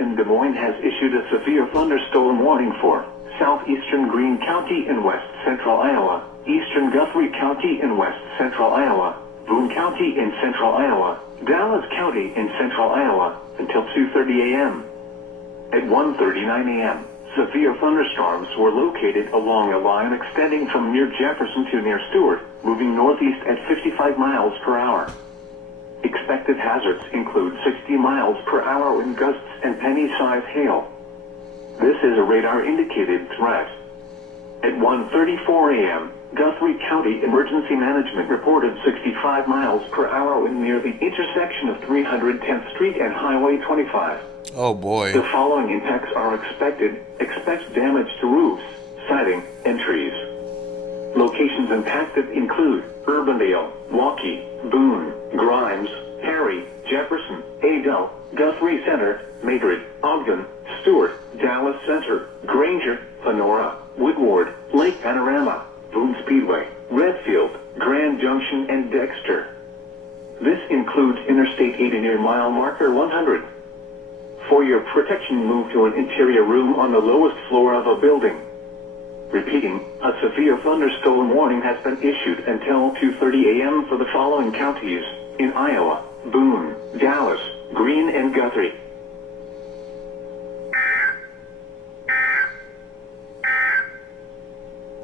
in Des Moines has issued a severe thunderstorm warning for southeastern Greene County in west central Iowa, eastern Guthrie County in west central Iowa, Boone County in central Iowa, Dallas County in central Iowa, until 2:30 a.m. At 1:39 a.m., severe thunderstorms were located along a line extending from near Jefferson to near Stewart, moving northeast at 55 miles per hour. Expected hazards include 60 miles per hour wind gusts and penny-sized hail. This is a radar-indicated threat. At 1:34 a.m., Guthrie County Emergency Management reported 65 miles per hour wind near the intersection of 310th Street and Highway 25. Oh boy. The following impacts are expected. Expect damage to roofs, siding, and trees. Locations impacted include Urbandale, Waukee, Boone, Grimes, Perry, Jefferson, Adel, Guthrie Center, Madrid, Ogden, Stewart, Dallas Center, Granger, Honora, Woodward, Lake Panorama, Boone Speedway, Redfield, Grand Junction, and Dexter. This includes Interstate 80 near mile marker 100. For your protection, move to an interior room on the lowest floor of a building. Repeating, a severe thunderstorm warning has been issued until 2:30 a.m. for the following counties in Iowa: Boone, Dallas, Greene, and Guthrie.